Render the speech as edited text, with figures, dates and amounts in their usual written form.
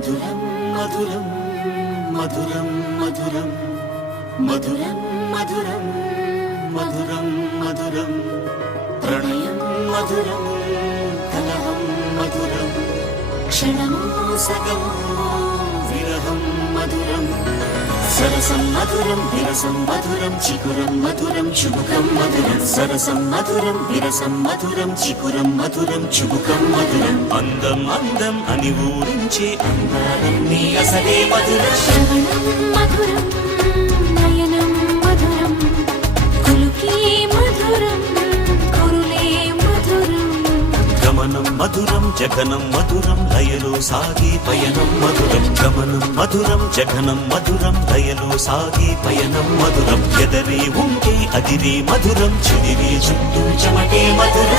మధురం మధురం మధురం మధురం మధురం మధురం మధురం మధురం ప్రణయం మధురం కలహం మధురం క్షణమో సగమో విరహం మధురం సరసం మధురం విరసం మధురం చికురం మధురం చుబుకం మధురం సరసం మధురం విరసం మధురం చికురం మధురం చుబుకం మధురం అందం అందం అని ఊరించే అందాలన్నీ అసలే మధురం శ్రవణం మధురం నయనం మధురం కులుకి మధురం కురులే మధురం గమనం మధురం జగనం మధురం లయలో సాగే పయనం మధురం గమనం మధురం జగనం మధురం లయలో సాగే పయనం మధురం ఎదరే ఉంటే అదిరే మధురం చెదిరే చుట్టూ చెమటే మధురం